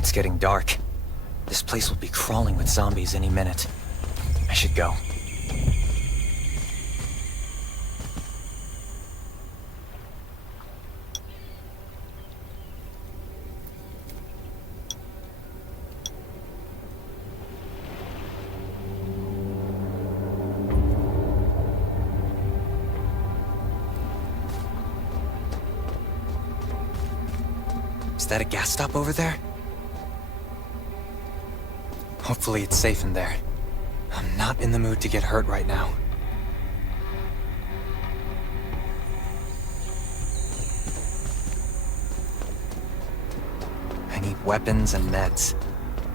It's getting dark. This place will be crawling with zombies any minute. I should go. Is that a gas stop over there? Hopefully it's safe in there. I'm not in the mood to get hurt right now. I need weapons and meds.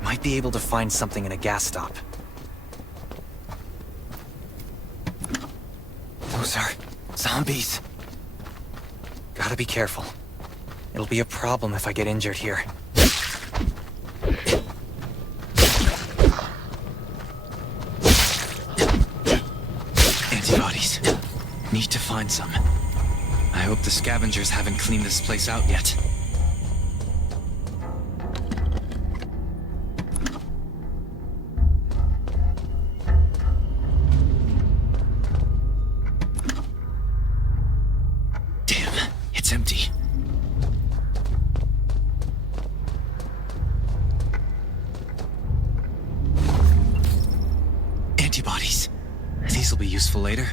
Might be able to find something in a gas stop. Those are zombies. Gotta be careful. It'll be a problem if I get injured here. Antibodies. Need to find some. I hope the scavengers haven't cleaned this place out yet. Damn, it's empty. Antibodies. These will be useful later.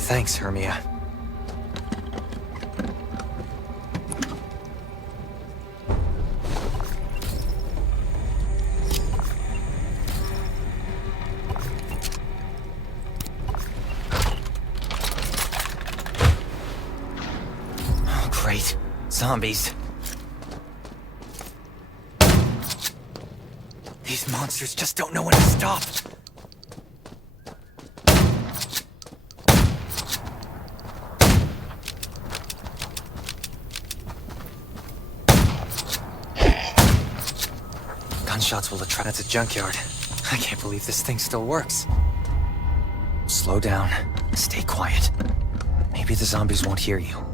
Thanks, Hermia. Oh, great. Zombies. These monsters just don't know when to stop. Gunshots will attract. That's a junkyard. I can't believe this thing still works. Slow down. Stay quiet. Maybe the zombies won't hear you.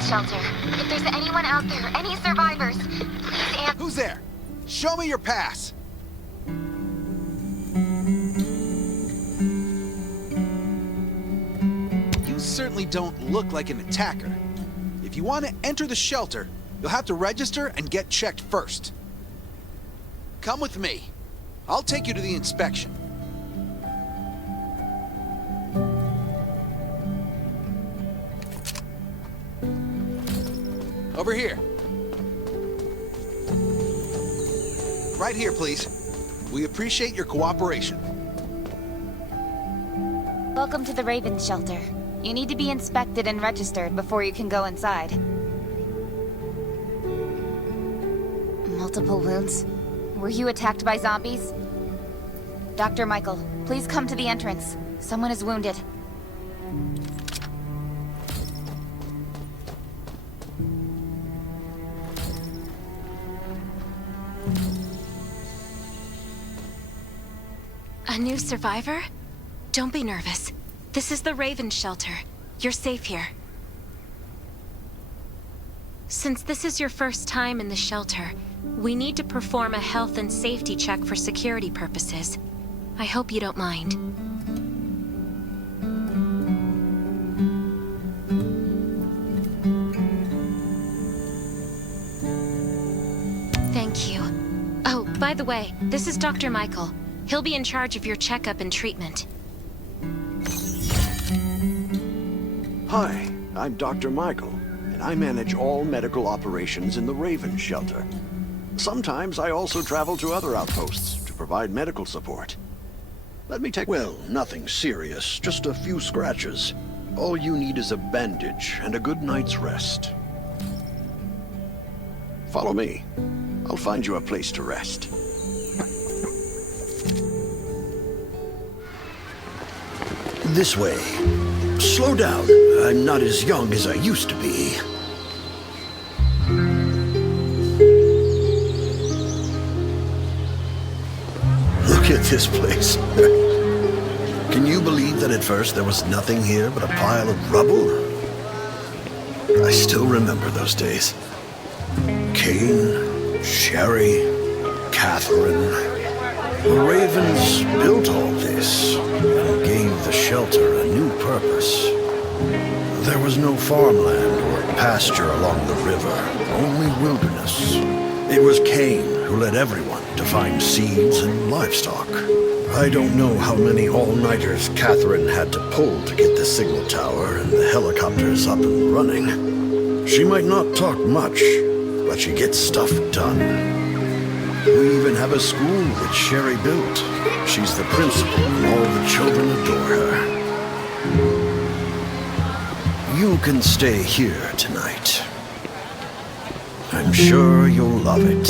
Shelter. If there's anyone out there, any survivors, please answer. Who's there? Show me your pass. You certainly don't look like an attacker. If you want to enter the shelter, you'll have to register and get checked first. Come with me. I'll take you to the inspection. Over here. Right here, please. We appreciate your cooperation. Welcome to the Raven Shelter. You need to be inspected and registered before you can go inside. Multiple wounds? Were you attacked by zombies? Dr. Michael, please come to the entrance. Someone is wounded. A new survivor? Don't be nervous. This is the Raven Shelter. You're safe here. Since this is your first time in the shelter, we need to perform a health and safety check for security purposes. I hope you don't mind. Thank you. Oh, by the way, this is Dr. Michael. He'll be in charge of your checkup and treatment. Hi, I'm Dr. Michael, and I manage all medical operations in the Raven Shelter. Sometimes I also travel to other outposts to provide medical support. Let me take... Well, nothing serious, just a few scratches. All you need is a bandage and a good night's rest. Follow me. I'll find you a place to rest. This way. Slow down. I'm not as young as I used to be. Look at this place. Can you believe that at first there was nothing here but a pile of rubble? I still remember those days. Kane, Sherry, Catherine. The Ravens built all this and gave the shelter a new purpose. There was no farmland or pasture along the river, only wilderness. It was Kane who led everyone to find seeds and livestock. I don't know how many all-nighters Catherine had to pull to get the signal tower and the helicopters up and running. She might not talk much, but she gets stuff done. We even have a school that Sherry built. She's the principal, and all the children adore her. You can stay here tonight. I'm sure you'll love it.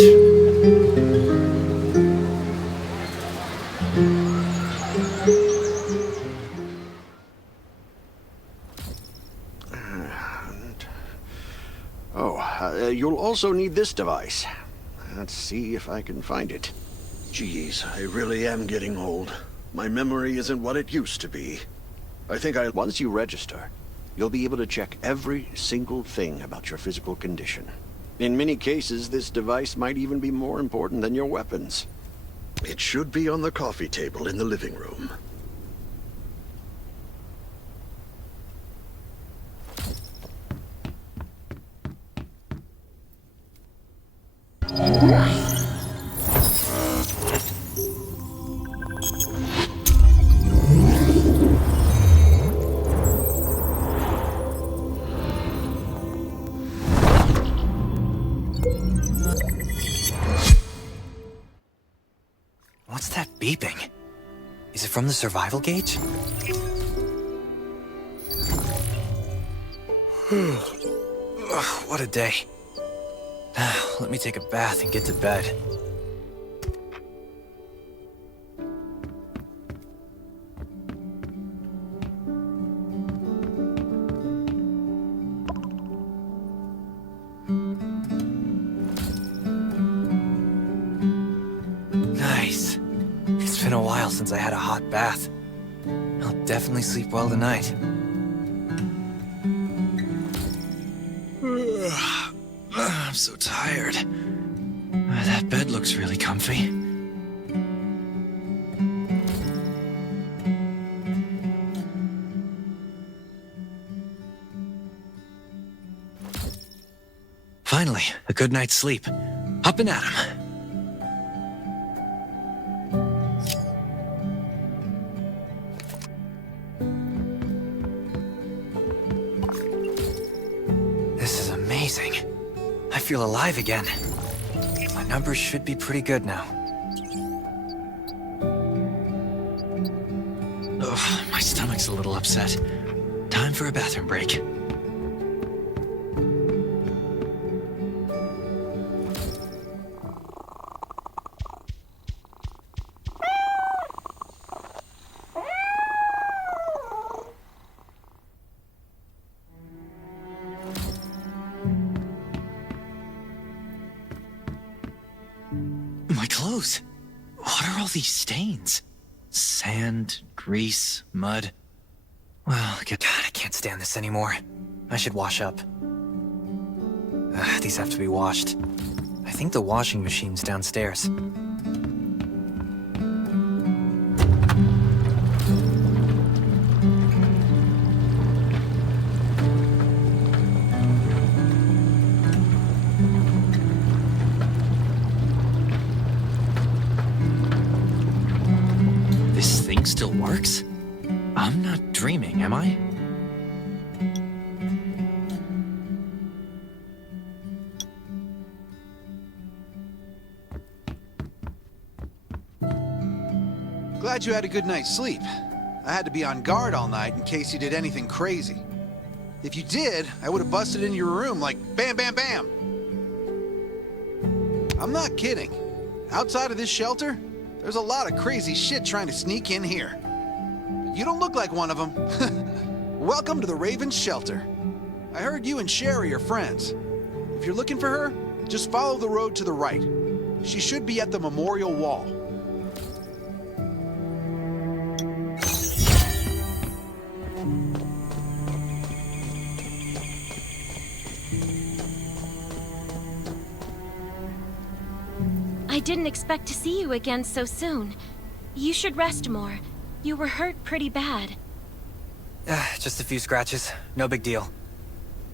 You'll also need this device. Let's see if I can find it. Geez, I really am getting old. My memory isn't what it used to be. Once you register, you'll be able to check every single thing about your physical condition. In many cases, this device might even be more important than your weapons. It should be on the coffee table in the living room. What's that beeping? Is it from the survival gauge? What a day. Let me take a bath and get to bed. Nice. It's been a while since I had a hot bath. I'll definitely sleep well tonight. I'm so tired. That bed looks really comfy. Finally, a good night's sleep. Up and at 'em. This is amazing. feel alive again. My numbers should be pretty good now. Ugh, my stomach's a little upset. Time for a bathroom break. My clothes. What are all these stains? Sand, grease, mud. Well, God, I can't stand this anymore. I should wash up. These have to be washed. I think the washing machine's downstairs. This thing still works? I'm not dreaming, am I? Glad you had a good night's sleep. I had to be on guard all night in case you did anything crazy. If you did, I would have busted into your room like bam, bam, bam. I'm not kidding. Outside of this shelter, there's a lot of crazy shit trying to sneak in here. You don't look like one of them. Welcome to the Raven's shelter. I heard you and Sherry are friends. If you're looking for her, just follow the road to the right. She should be at the memorial wall. I didn't expect to see you again so soon. You should rest more. You were hurt pretty bad. Just a few scratches. No big deal.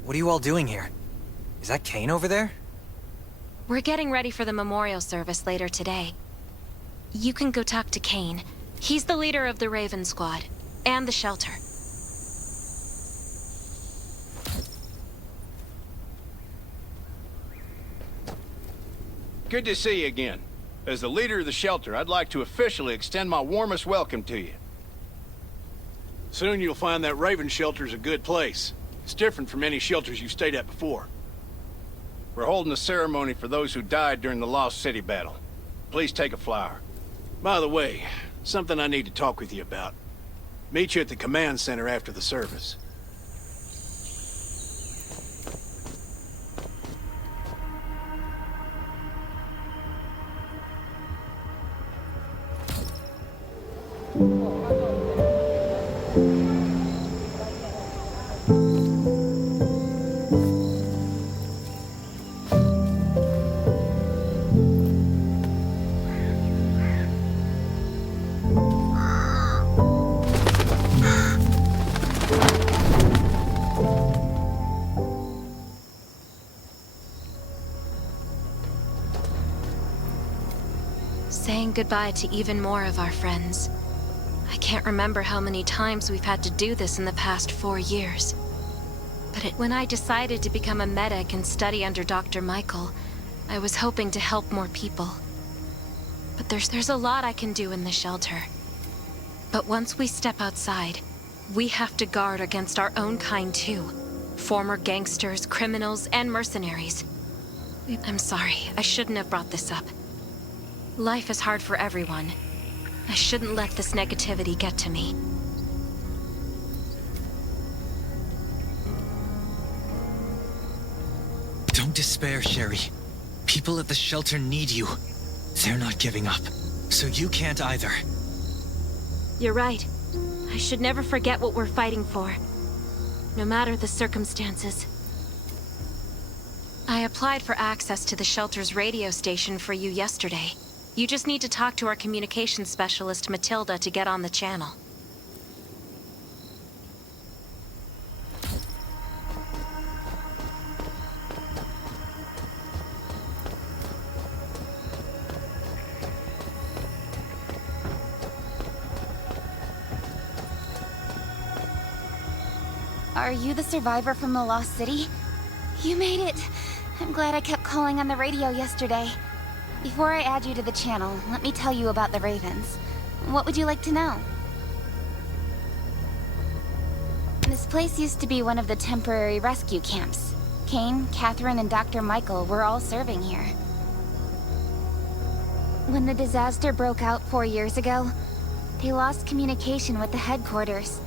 What are you all doing here? Is that Kane over there? We're getting ready for the memorial service later today. You can go talk to Kane. He's the leader of the Raven Squad, and the shelter. Good to see you again. As the leader of the shelter, I'd like to officially extend my warmest welcome to you. Soon you'll find that Raven shelter's a good place. It's different from any shelters you've stayed at before. We're holding a ceremony for those who died during the Lost City battle. Please take a flower. By the way, something I need to talk with you about. Meet you at the command center after the service. Saying goodbye to even more of our friends. I can't remember how many times we've had to do this in the past 4 years. But when I decided to become a medic and study under Dr. Michael, I was hoping to help more people. But there's a lot I can do in the shelter. But once we step outside, we have to guard against our own kind too. Former gangsters, criminals, and mercenaries. I'm sorry, I shouldn't have brought this up. Life is hard for everyone. I shouldn't let this negativity get to me. Don't despair, Sherry. People at the shelter need you. They're not giving up, so you can't either. You're right. I should never forget what we're fighting for, no matter the circumstances. I applied for access to the shelter's radio station for you yesterday. You just need to talk to our communications specialist, Matilda, to get on the channel. Are you the survivor from the Lost City? You made it. I'm glad I kept calling on the radio yesterday. Before I add you to the channel, let me tell you about the Ravens. What would you like to know? This place used to be one of the temporary rescue camps. Kane, Catherine, and Dr. Michael were all serving here. When the disaster broke out 4 years ago, they lost communication with the headquarters.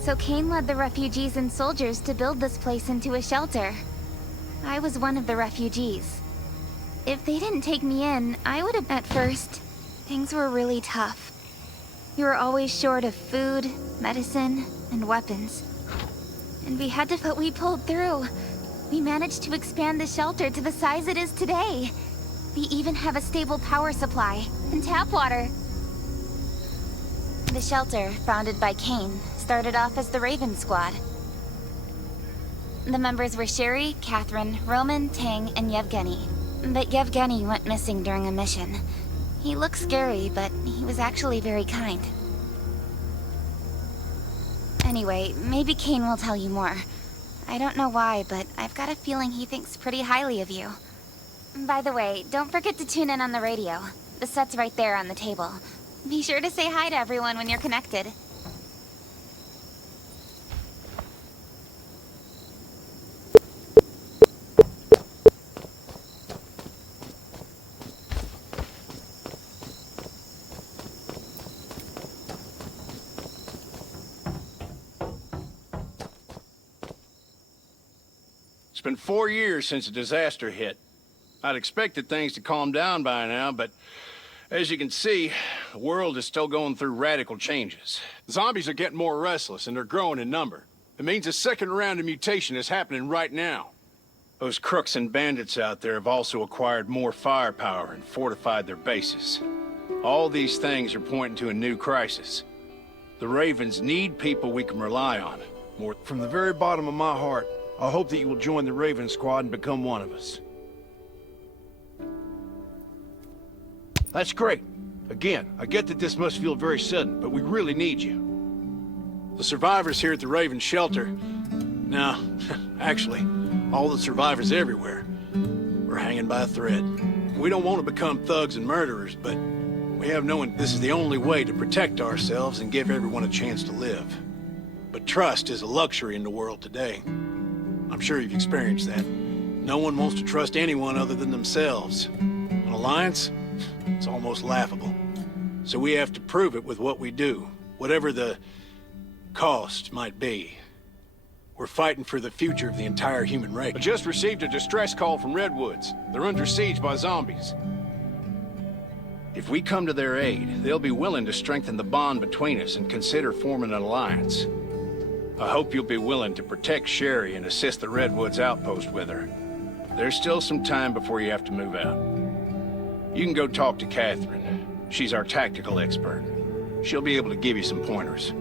So Kane led the refugees and soldiers to build this place into a shelter. I was one of the refugees. If they didn't take me in, I would have... At first, things were really tough. We were always short of food, medicine, and weapons. And but we pulled through. We managed to expand the shelter to the size it is today. We even have a stable power supply and tap water. The shelter, founded by Kane, started off as the Raven Squad. The members were Sherry, Catherine, Roman, Tang, and Yevgeny. But Yevgeny went missing during a mission. He looked scary, but he was actually very kind. Anyway, maybe Kane will tell you more. I don't know why, but I've got a feeling he thinks pretty highly of you. By the way, don't forget to tune in on the radio. The set's right there on the table. Be sure to say hi to everyone when you're connected. It's been 4 years since the disaster hit. I'd expected things to calm down by now, but as you can see, the world is still going through radical changes. Zombies are getting more restless, and they're growing in number. It means a second round of mutation is happening right now. Those crooks and bandits out there have also acquired more firepower and fortified their bases. All these things are pointing to a new crisis. The Ravens need people we can rely on. From the very bottom of my heart, I hope that you will join the Raven Squad and become one of us. That's great. Again, I get that this must feel very sudden, but we really need you. The survivors here at the Raven Shelter... No, actually, all the survivors everywhere. We're hanging by a thread. We don't want to become thugs and murderers, but we have known this is the only way to protect ourselves and give everyone a chance to live. But trust is a luxury in the world today. I'm sure you've experienced that. No one wants to trust anyone other than themselves. An alliance? It's almost laughable. So we have to prove it with what we do, whatever the cost might be. We're fighting for the future of the entire human race. I just received a distress call from Redwoods. They're under siege by zombies. If we come to their aid, they'll be willing to strengthen the bond between us and consider forming an alliance. I hope you'll be willing to protect Sherry and assist the Redwoods outpost with her. There's still some time before you have to move out. You can go talk to Catherine. She's our tactical expert. She'll be able to give you some pointers.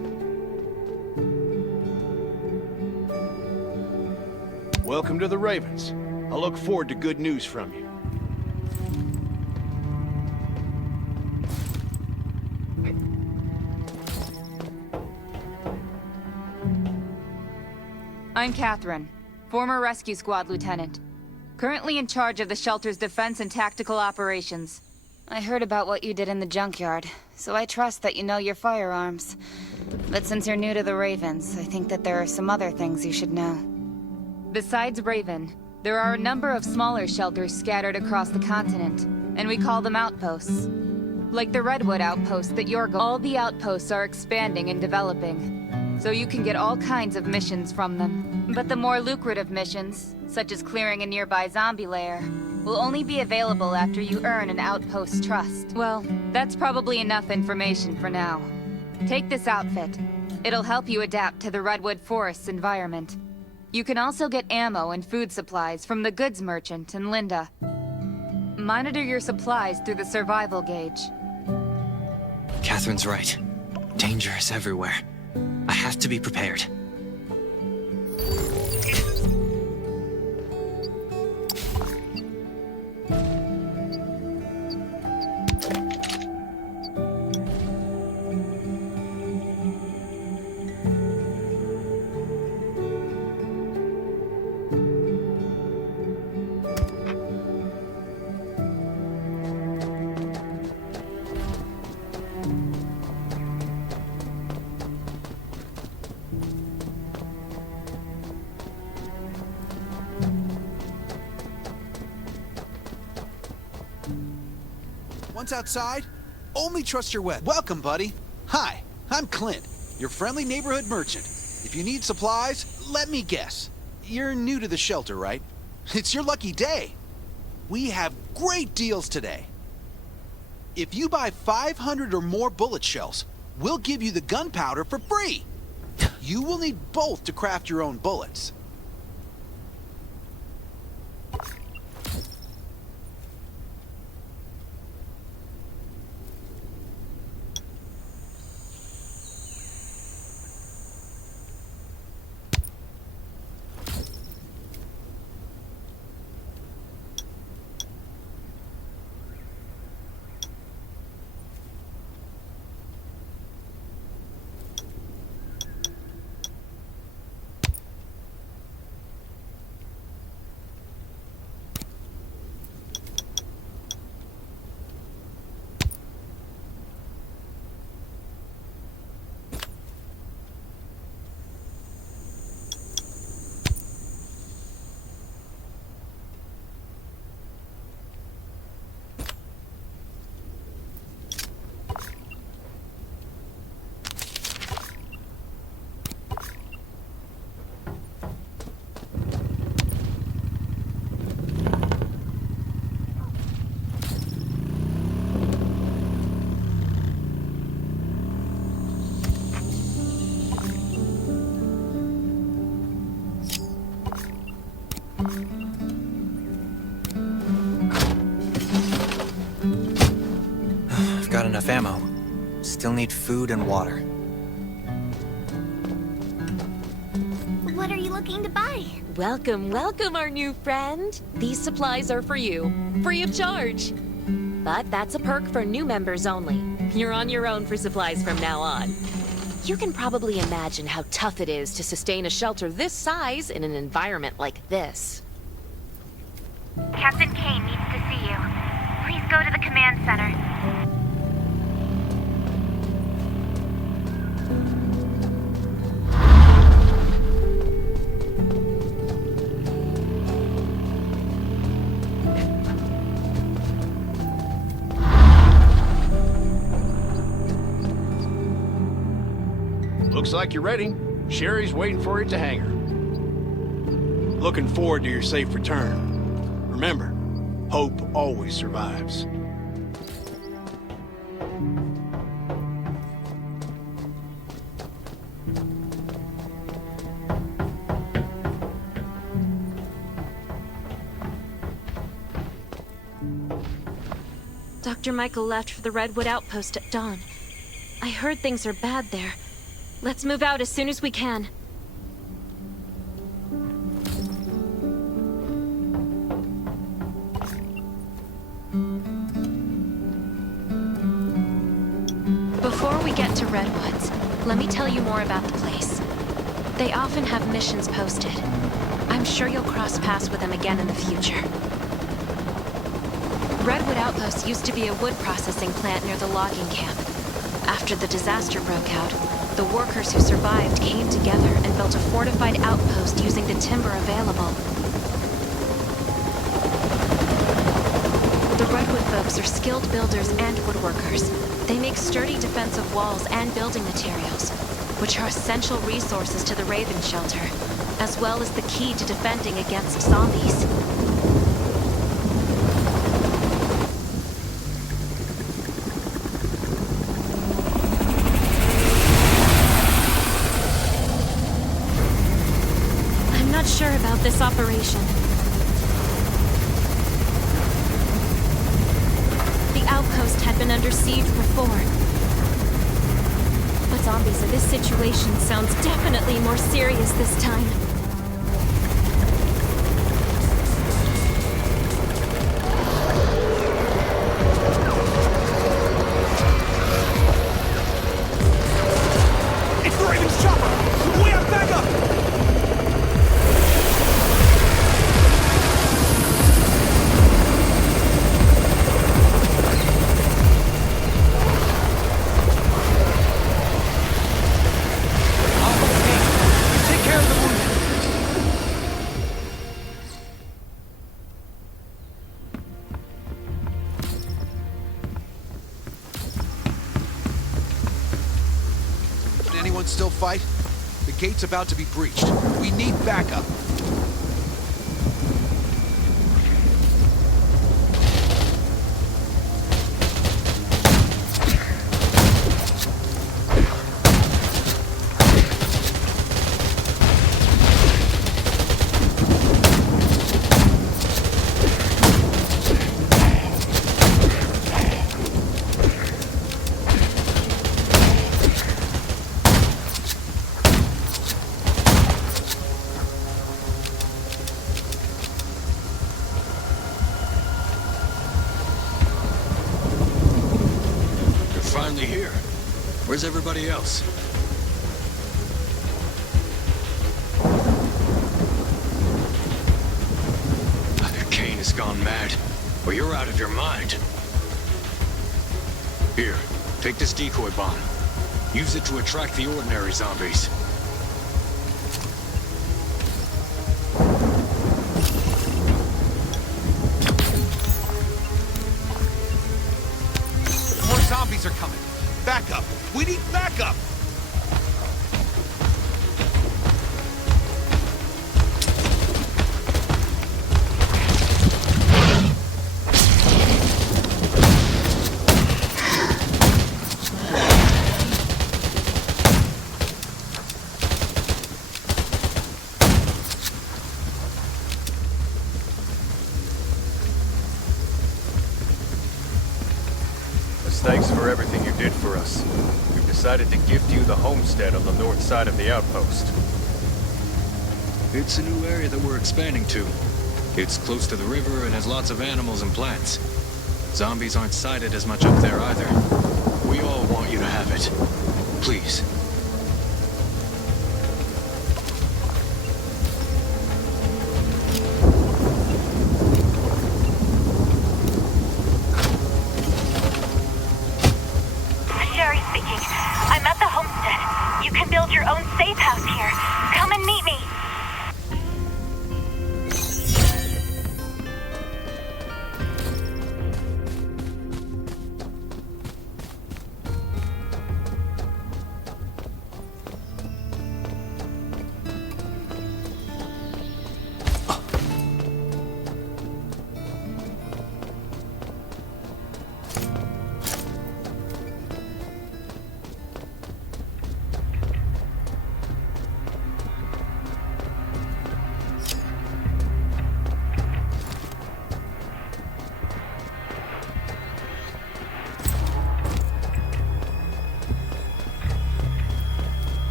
Welcome to the Ravens. I look forward to good news from you. I'm Catherine, former rescue squad lieutenant. Currently in charge of the shelter's defense and tactical operations. I heard about what you did in the junkyard, so I trust that you know your firearms. But since you're new to the Ravens, I think that there are some other things you should know. Besides Raven, there are a number of smaller shelters scattered across the continent, and we call them outposts. Like the Redwood outpost that you're going. All the outposts are expanding and developing, so you can get all kinds of missions from them. But the more lucrative missions, such as clearing a nearby zombie lair, will only be available after you earn an outpost's trust. Well, that's probably enough information for now. Take this outfit. It'll help you adapt to the Redwood Forest's environment. You can also get ammo and food supplies from the goods merchant in Linda. Monitor your supplies through the survival gauge. Catherine's right. Danger is everywhere. I have to be prepared. Once outside, only trust your web. Welcome, buddy. Hi, I'm Clint, your friendly neighborhood merchant. If you need supplies, let me guess. You're new to the shelter, right? It's your lucky day. We have great deals today. If you buy 500 or more bullet shells, we'll give you the gunpowder for free. You will need both to craft your own bullets. Got enough ammo. Still need food and water. What are you looking to buy? Welcome, welcome, our new friend. These supplies are for you, free of charge. But that's a perk for new members only. You're on your own for supplies from now on. You can probably imagine how tough it is to sustain a shelter this size in an environment like this. Captain Kane needs to see you. Please go to the command center. Looks like you're ready. Sherry's waiting for you at the hangar. Looking forward to your safe return. Remember, hope always survives. Dr. Michael left for the Redwood outpost at dawn. I heard things are bad there. Let's move out as soon as we can. Before we get to Redwoods, let me tell you more about the place. They often have missions posted. I'm sure you'll cross paths with them again in the future. Redwood Outpost used to be a wood processing plant near the logging camp. After the disaster broke out, the workers who survived came together and built a fortified outpost using the timber available. The Redwood folks are skilled builders and woodworkers. They make sturdy defensive walls and building materials, which are essential resources to the Raven Shelter, as well as the key to defending against zombies. Sure about this operation. The outpost had been under siege before. But zombies in this situation sounds definitely more serious this time. It's the Raven's chopper! We have backup! Take care of the wounded. fight? The gate's about to be breached. We need backup. Here. Where's everybody else? Either Kane has gone mad, or you're out of your mind. Here, take this decoy bomb. Use it to attract the ordinary zombies. More zombies are coming. Backup! We need backup! Thanks for everything you did for us. We've decided to gift you the homestead on the north side of the outpost. It's a new area that we're expanding to. It's close to the river and has lots of animals and plants. Zombies aren't sighted as much up there either. We all want you to have it. Please. I'm at the homestead. You can build your own safe house here. Come and meet me.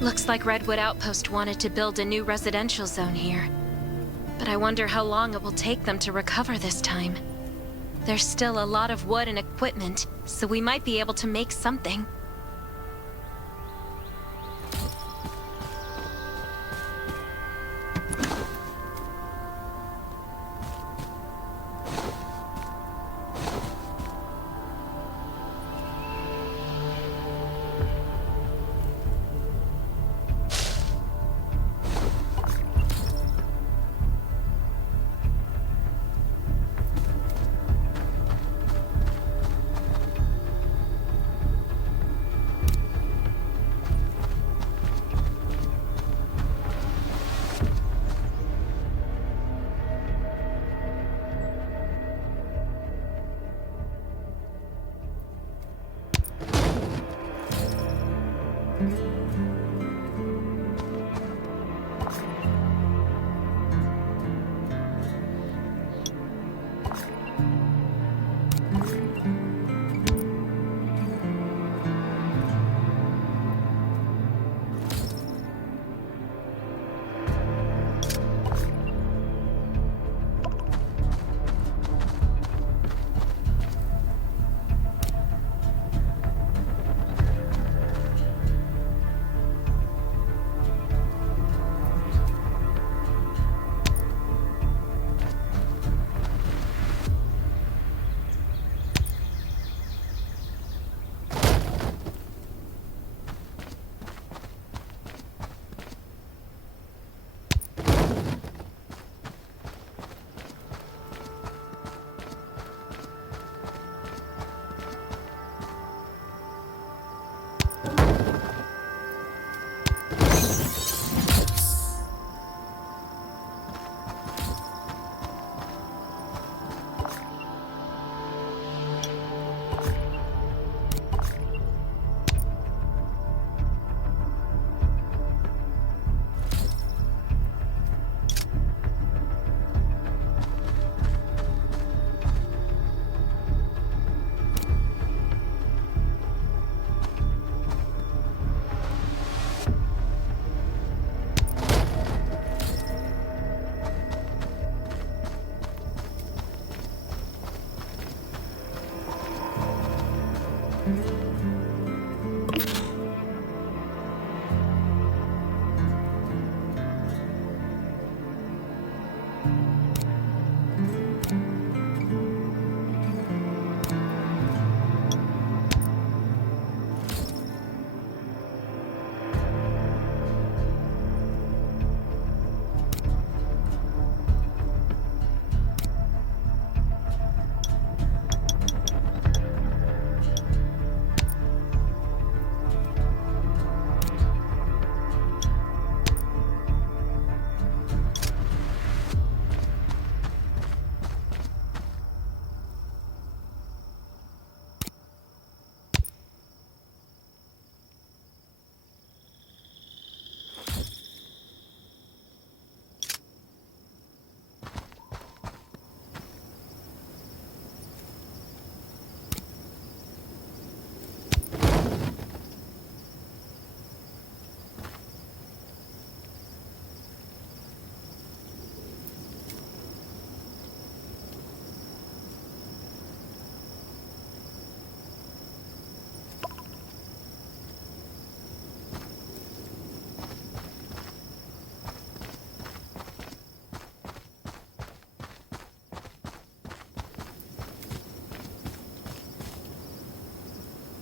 Looks like Redwood Outpost wanted to build a new residential zone here. But I wonder how long it will take them to recover this time. There's still a lot of wood and equipment, so we might be able to make something.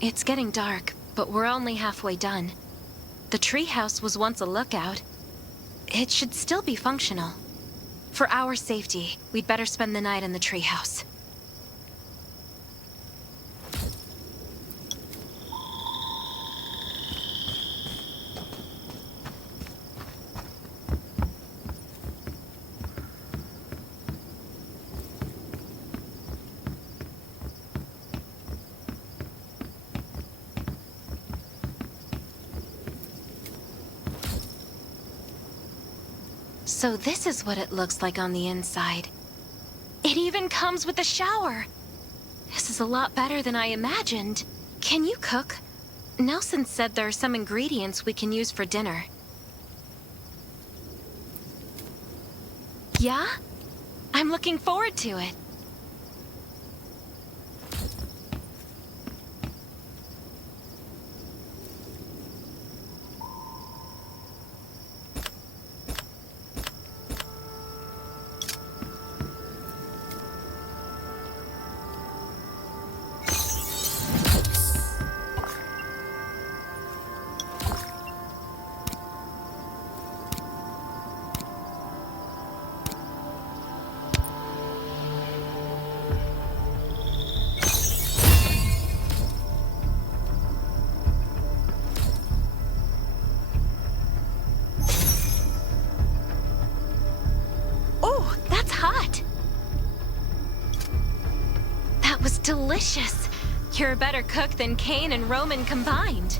It's getting dark, but we're only halfway done. The treehouse was once a lookout. It should still be functional. For our safety, we'd better spend the night in the treehouse. So this is what it looks like on the inside. It even comes with a shower! This is a lot better than I imagined. Can you cook? Nelson said there are some ingredients we can use for dinner. Yeah? I'm looking forward to it. Delicious. You're a better cook than Kane and Roman combined.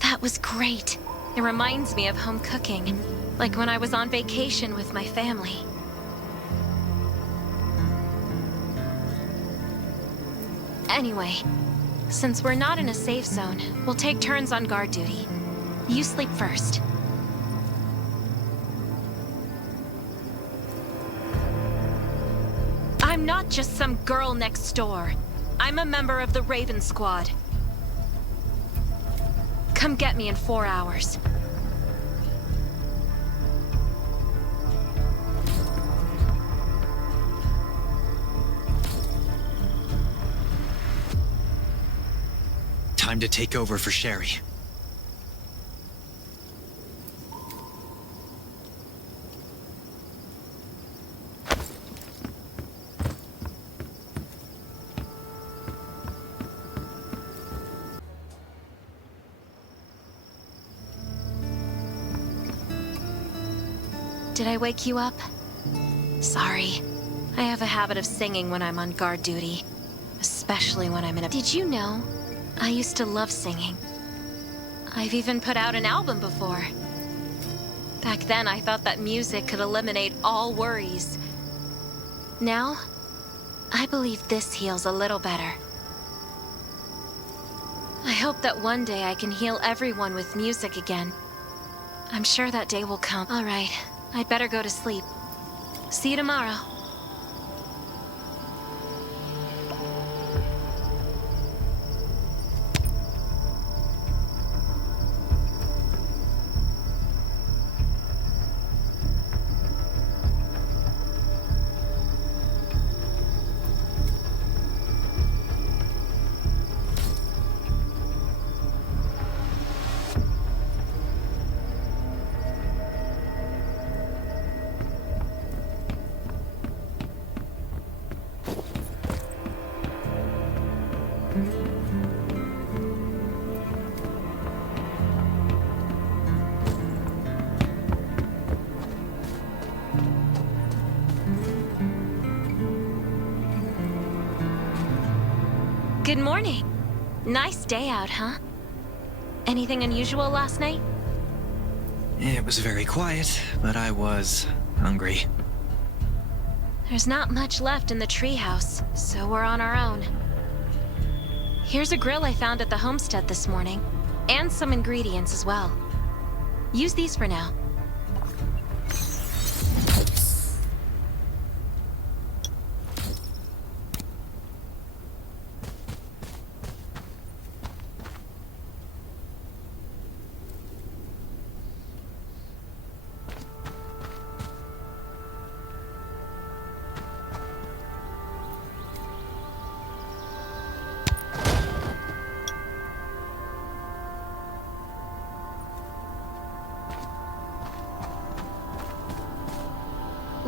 That was great. It reminds me of home cooking, like when I was on vacation with my family. Anyway, since we're not in a safe zone, we'll take turns on guard duty. You sleep first. I'm not just some girl next door. I'm a member of the Raven Squad. Come get me in 4 hours. Time to take over for Sherry. Did I wake you up? Sorry. I have a habit of singing when I'm on guard duty. Especially when I'm in a... Did you know? I used to love singing. I've even put out an album before. Back then, I thought that music could eliminate all worries. Now, I believe this heals a little better. I hope that one day I can heal everyone with music again. I'm sure that day will come. All right. I'd better go to sleep. See you tomorrow. Good morning. Nice day out, huh? Anything unusual last night? It was very quiet, but I was hungry. There's not much left in the treehouse, so we're on our own. Here's a grill I found at the homestead this morning, and some ingredients as well. Use these for now.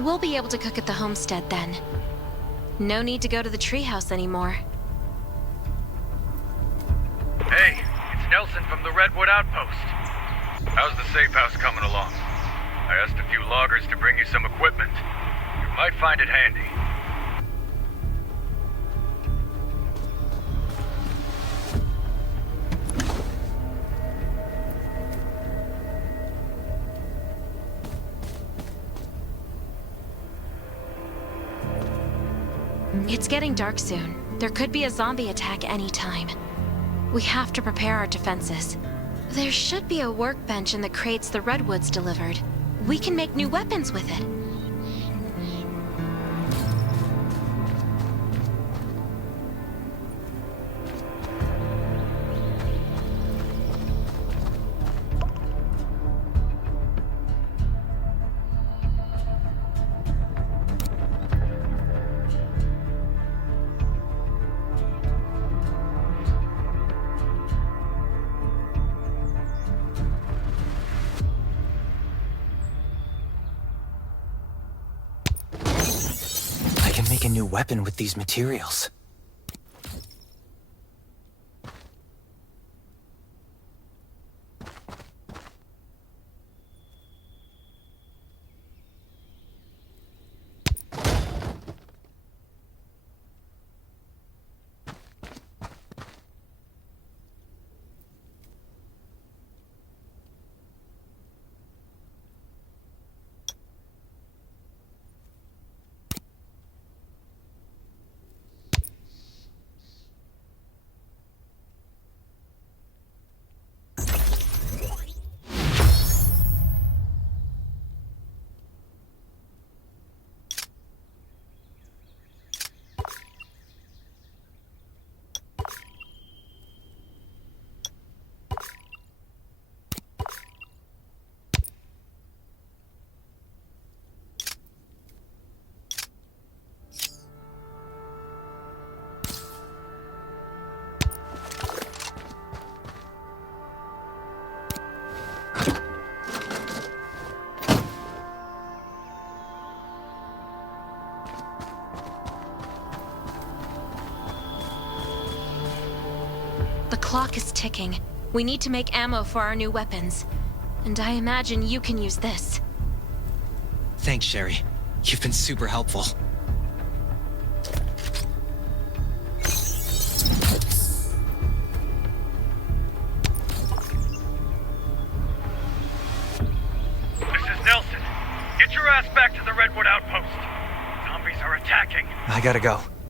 We'll be able to cook at the homestead then. No need to go to the treehouse anymore. Hey, it's Nelson from the Redwood Outpost. How's the safe house coming along? I asked a few loggers to bring you some equipment. You might find it handy. It's getting dark soon. There could be a zombie attack anytime. We have to prepare our defenses. There should be a workbench in the crates the Redwoods delivered. We can make new weapons with it. Make a new weapon with these materials. The clock is ticking. We need to make ammo for our new weapons. And I imagine you can use this. Thanks, Sherry. You've been super helpful. This is Nelson. Get your ass back to the Redwood Outpost. Zombies are attacking. I gotta go.